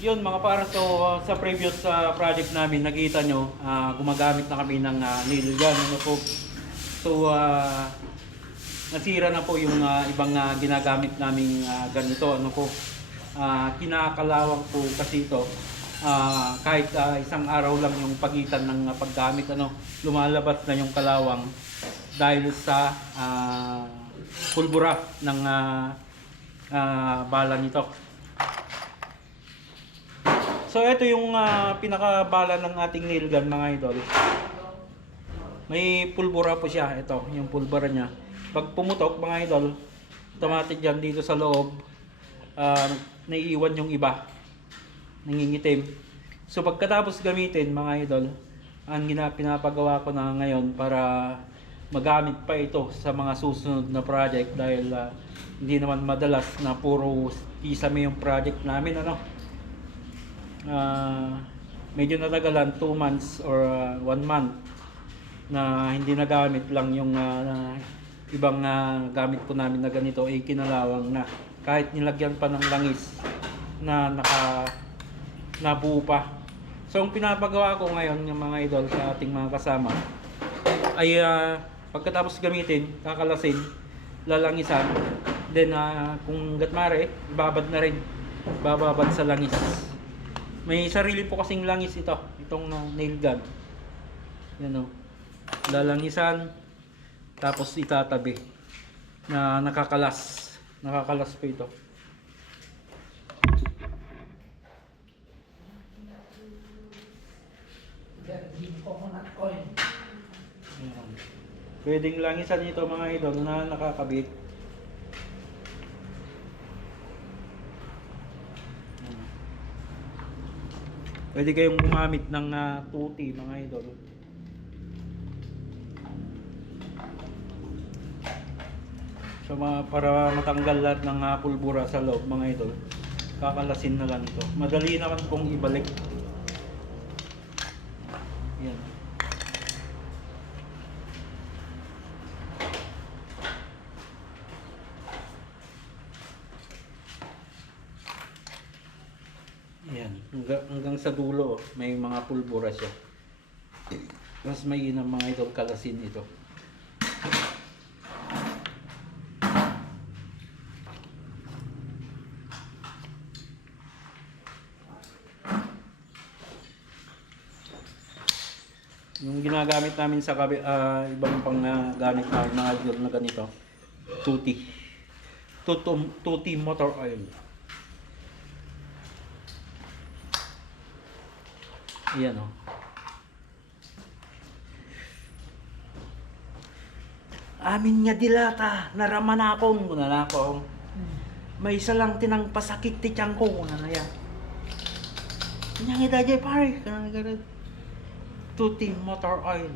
Yun mga para so uh, sa previous uh, project namin nakita nyo uh, gumagamit na kami ng uh, nail gun ano po. So uh, nasira na po yung uh, ibang uh, ginagamit naming uh, ganito ano po. Uh, kinakalawang po kasi ito uh, kahit uh, isang araw lang yung pagitan ng uh, paggamit ano lumalabas na yung kalawang dahil sa uh, pulbura ng uh, uh, bala nito. So ito yung uh, pinakabala ng ating nail gun mga idol. May pulbura po siya. Ito, yung pulbura niya. Pag pumutok mga idol, automatic yan dito sa loob. Uh, naiiwan yung iba. Nangingitim. So pagkatapos gamitin mga idol, ang pinapagawa ko na ngayon para magamit pa ito sa mga susunod na project dahil uh, hindi naman madalas na puro kisame yung project namin ano uh, medyo natagalan 2 months or 1 month na hindi nagamit lang yung uh, ibang uh, gamit po namin na ganito ay kinalawang na. Kahit nilagyan pa ng langis na naka nabuo pa. So ang pinapagawa ko ngayon yung mga idol sa ating mga kasama ay uh, pagkatapos gamitin kakalasin lalangisan then uh, kung gatmare babad na rin. Bababad sa langis may sarili po kasing langis ito, itong uh, nail gun. Yan o. Lalangisan, tapos itatabi. Na nakakalas. Nakakalas po ito. Ayan. Pwedeng langisan ito mga idol na nakakabit. Ayan. Pwede kayong gumamit ng uh, tuti mga idol. So mga, para matanggal lahat ng uh, pulbura sa loob mga idol, kakalasin na lang ito. Madali naman pong ibalik. Yan. Yan, hanggang, hanggang sa dulo, oh, may mga pulbura siya. Mas may ng mga idol kalasin ito. Yung ginagamit namin sa kabi, ah, ibang pang ah, gamit namin mga na ganito. Tuti. Tutum, tuti motor oil. Iyan o. Amin nga dilata, naraman akong, kuna na akong. May isa lang tinang pasakit ti tiyang ko, kuna na yan. Kanyang idajay pare, kana na Tuti motor oil.